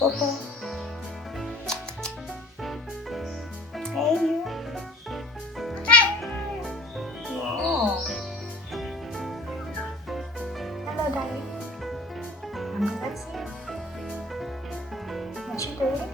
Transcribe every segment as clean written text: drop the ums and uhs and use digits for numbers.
Popo. Hey, you. Oh. Hello, darling. I'm glad to see you. What you doing?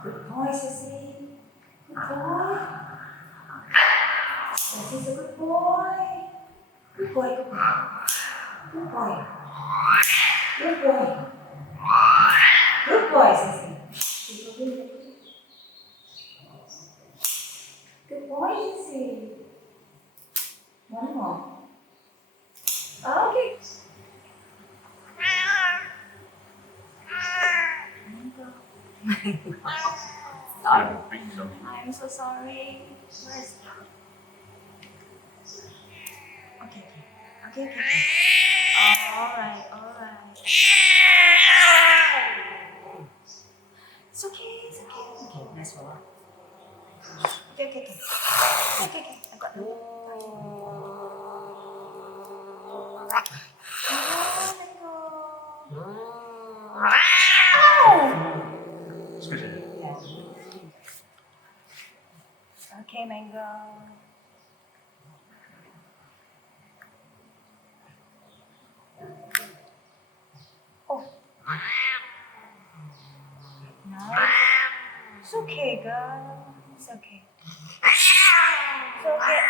Good boy, Sissy. Good boy. Sissy's a good boy. Good boy, good boy. Good boy. Good boy. Good boy, Sissy. Good boy, Sissy. One more. Okay. Sorry. I'm so sorry. Where's... Okay, okay. Okay. Alright. It's okay. Okay, nice one. Okay. I got you. Okay, Mango. Oh. No. It's okay, girl. It's okay. It's okay.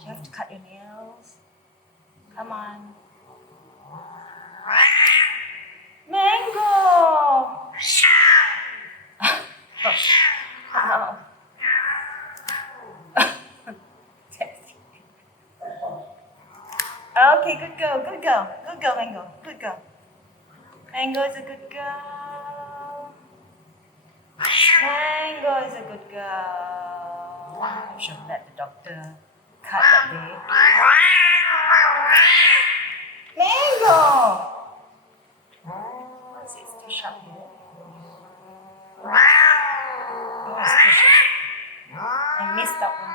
You have to cut your nails. Come on. Mango! Ow. Okay, good girl, Mango. Good girl. Mango is a good girl. Mango is a good girl. I should let the doctor cut that day. Mango! What's it? Still sharp here. Oh, it's still sharp. I missed that one.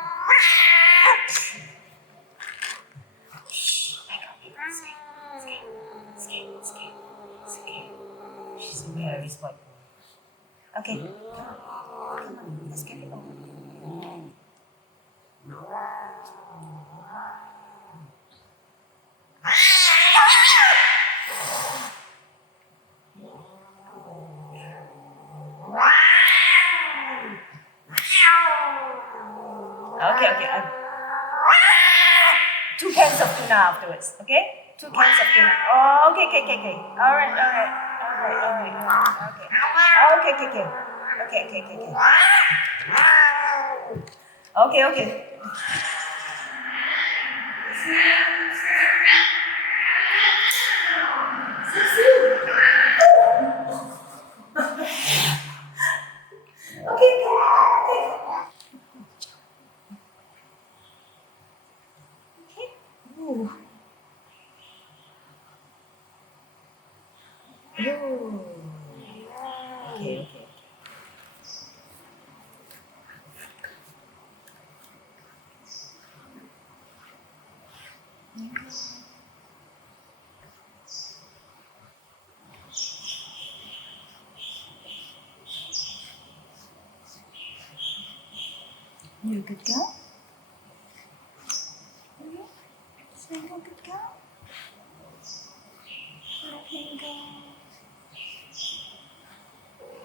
It's okay. She's very spoiled. Okay. Come on. Let's get it over. Okay. 2 cans of tuna afterwards, okay? 2 cans of tuna. Oh, okay. Alright. Okay. Okay. You're a good girl. Say you're a good girl. Mango.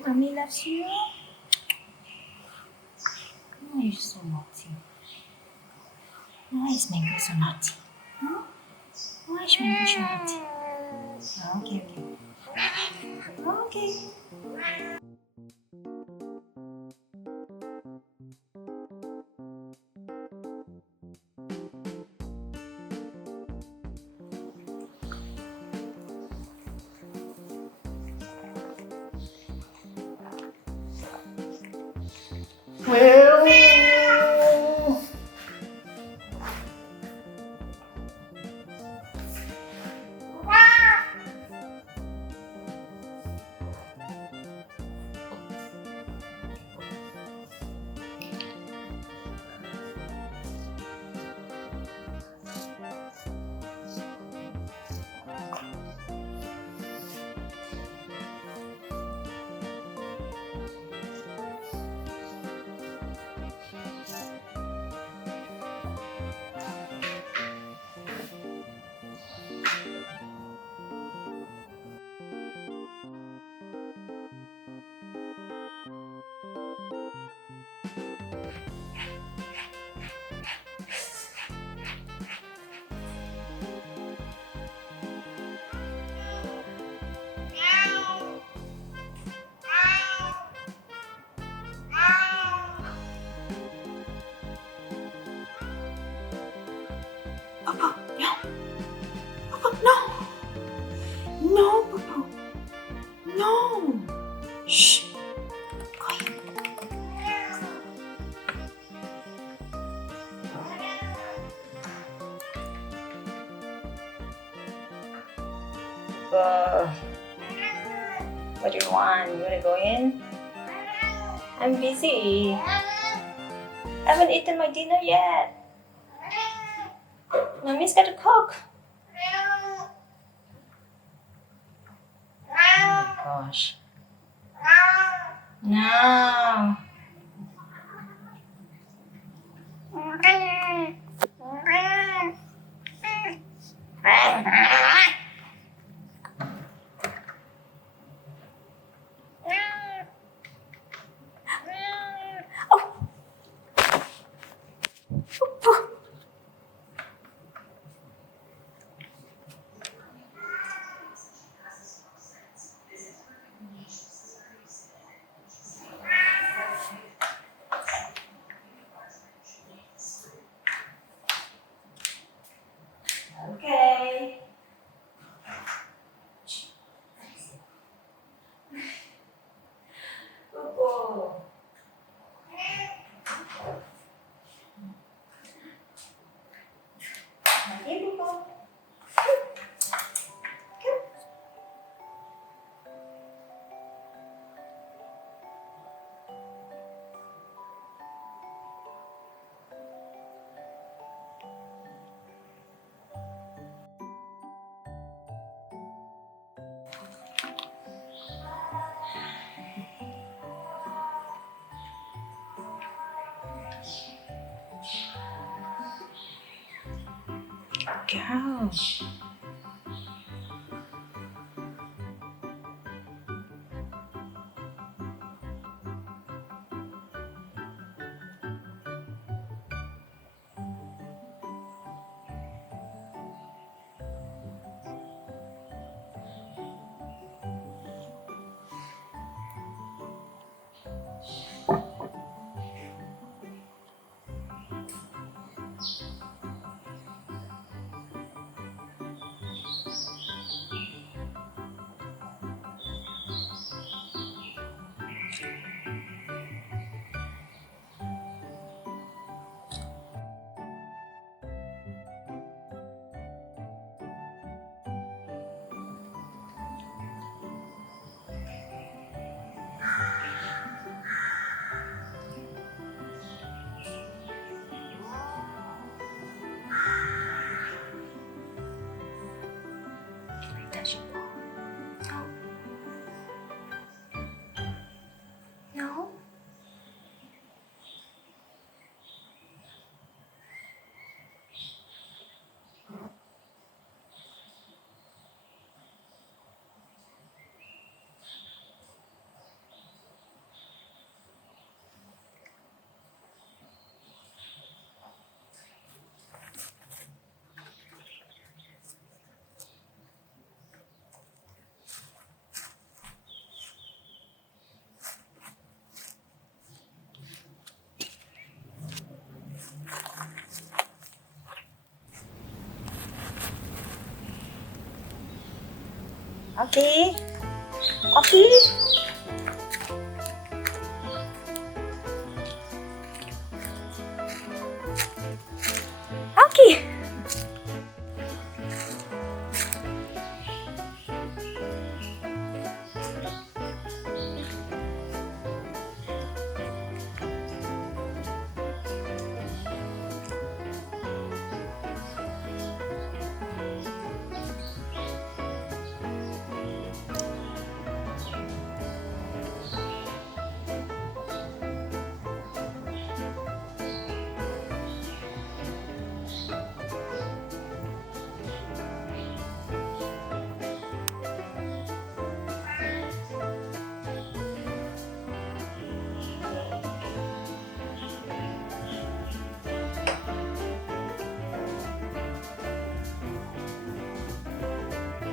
Mommy loves you. Oh, you're so naughty. Why is Mango so naughty? Hmm? Why is Mango so naughty? Oh, okay. Okay. Well. Papa, no. Papa, no. No, Papa. No. Shh. Quiet. What do you want? You wanna go in? I'm busy. I haven't eaten my dinner yet. Mommy's gotta cook. Oh my gosh. No. Okay. Bobo. Hey, Bobo. Go. Okay. Okay. Okay.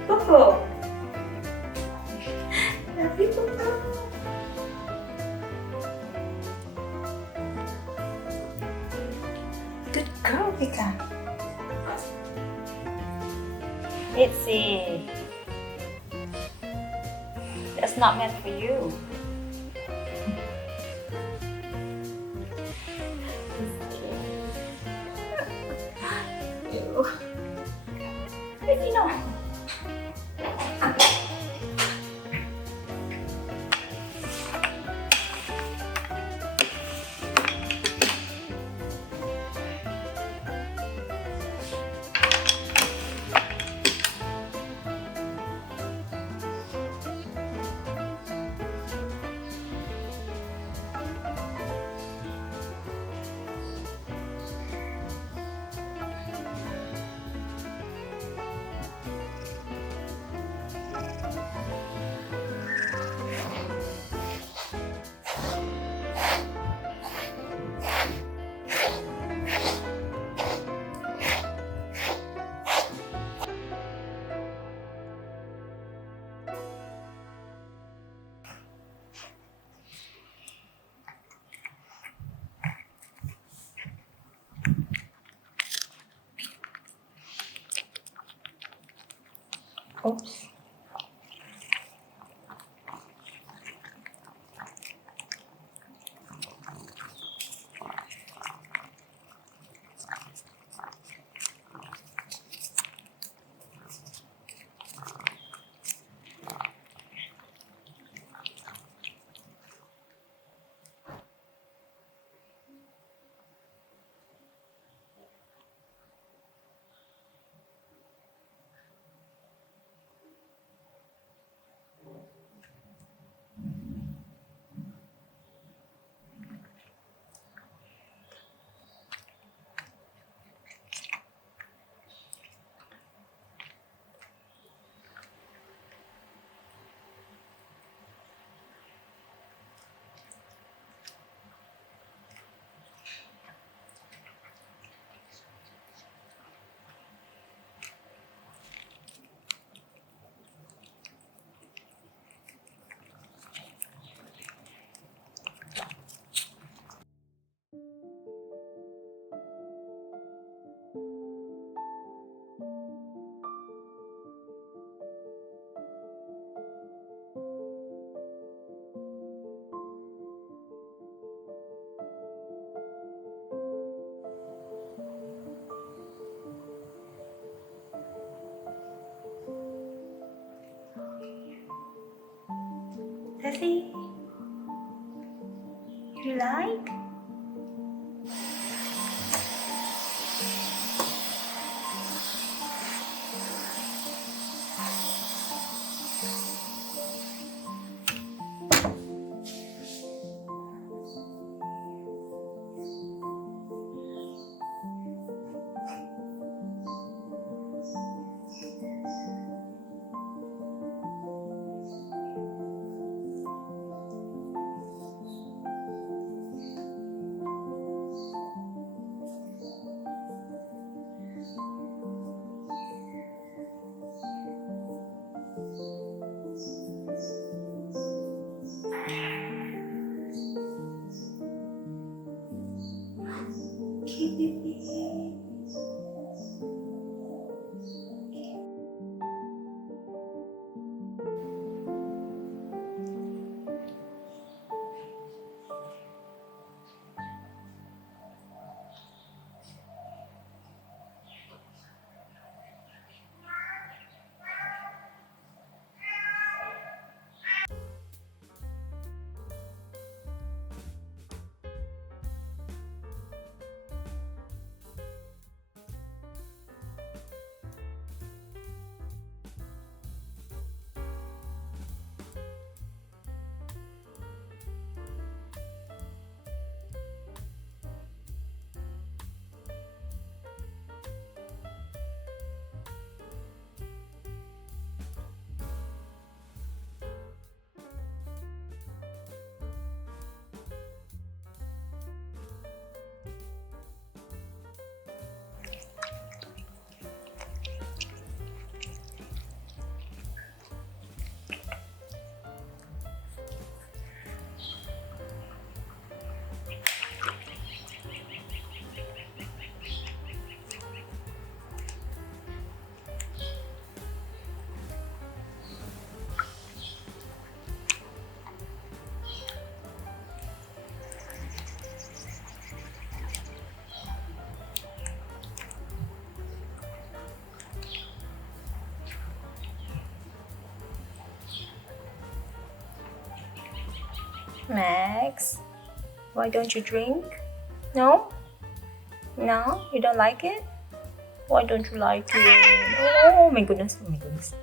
Coco. Love you, Coco. Good girl, Pika. Itzy. That's not meant for you. Ew. Itzy, no. Oops. Tessie, you like? Max, why don't you drink? No? No? You don't like it? Why don't you like it? Oh my goodness, oh my goodness.